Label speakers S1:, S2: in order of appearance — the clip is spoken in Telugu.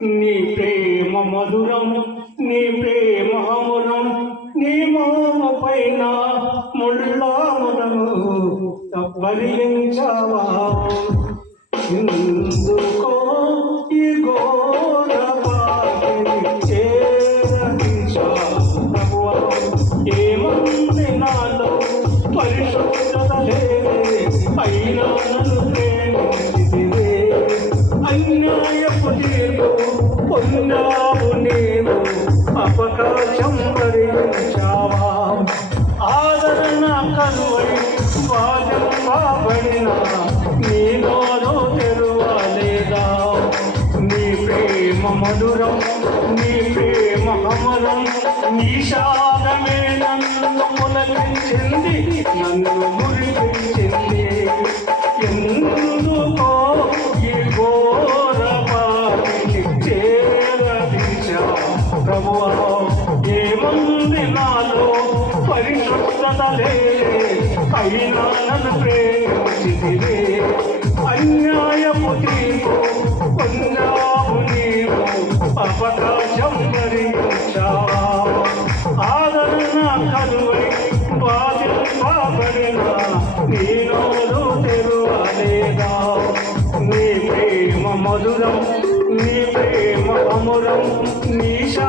S1: నీ ప్రేమ మధురం నీ ప్రేమ హమురం నీ మోమ పైన ముళ్ళాములను తప్పరించావా? ఎందుకో ఈ ఘోర పాపిని నాలో లేదే అయినా నన్ను ప్రేమించితివే? పొందావు నేను అవకాశం కలిగించావా ఆదరణ కనువై బాధపడిన నీ నోరు తెరువలేదా? నీ ప్రేమ మధురం నీ ప్రేమ అమరం నీ శాదమే నన్ను పులకించింది నన్ను మురిపించింది ప్రభువా ఏముంది నాలో? పరిశుద్ధత లేదే అయినా నన్ను ప్రేమించితివే. అన్యాయపు తీర్పు పొందావు నీవు అవకాశం భరించావా ఆదరణ కలువై బాధింపబడిన నీ నోరు తెరువలేదా? నీ ప్రేమ మధురం నీ ప్రేమ అమురం నీ శా